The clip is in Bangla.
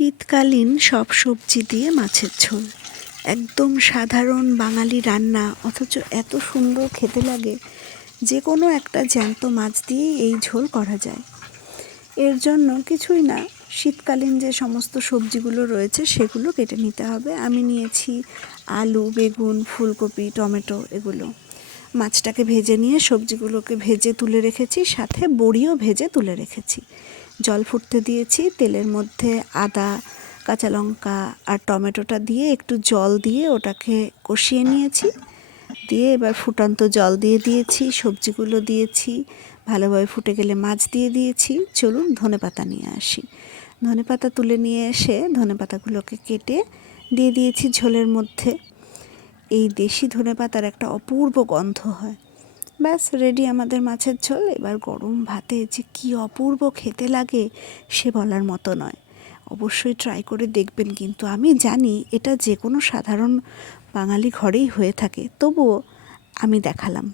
শীতকালীন সব সবজি দিয়ে মাছের ঝোল একদম সাধারণ বাঙালি রান্না, অথচ এত সুন্দর খেতে লাগে। যে কোনো একটা জ্যান্ত মাছ দিয়েই এই ঝোল করা যায়। এর জন্য কিছুই না, শীতকালীন যে সমস্ত সবজিগুলো রয়েছে সেগুলো কেটে নিতে হবে। আমি নিয়েছি আলু, বেগুন, ফুলকপি, টমেটো, এগুলো। মাছটাকে ভেজে নিয়ে সবজিগুলোকে ভেজে তুলে রেখেছি, সাথে বড়িও ভেজে তুলে রেখেছি। জল ফুটতে দিয়েছি, তেলের মধ্যে আদা, কাঁচা লঙ্কা আর টমেটোটা দিয়ে একটু জল দিয়ে ওটাকে কষিয়ে নিয়েছি। দিয়ে এবার ফুটন্ত জল দিয়ে দিয়েছি, সবজিগুলো দিয়েছি, ভালোভাবে ফুটে গেলে মাছ দিয়ে দিয়েছি। চলুন ধনেপাতা নিয়ে আসি। ধনেপাতা তুলে নিয়ে এসে ধনেপাতাগুলোকে কেটে দিয়ে দিয়েছি ঝোলের মধ্যে। এই দেশি ধনেপাতার একটা অপূর্ব গন্ধ হয়। ব্যাস রেডি আমাদের মাছের ঝোল। এবার গরম ভাতে যে কী অপূর্ব খেতে লাগে সে বলার মতো নয়। অবশ্যই ট্রাই করে দেখবেন। কিন্তু আমি জানি এটা যে কোনো সাধারণ বাঙালি ঘরেই হয়ে থাকে, তবুও আমি দেখালাম।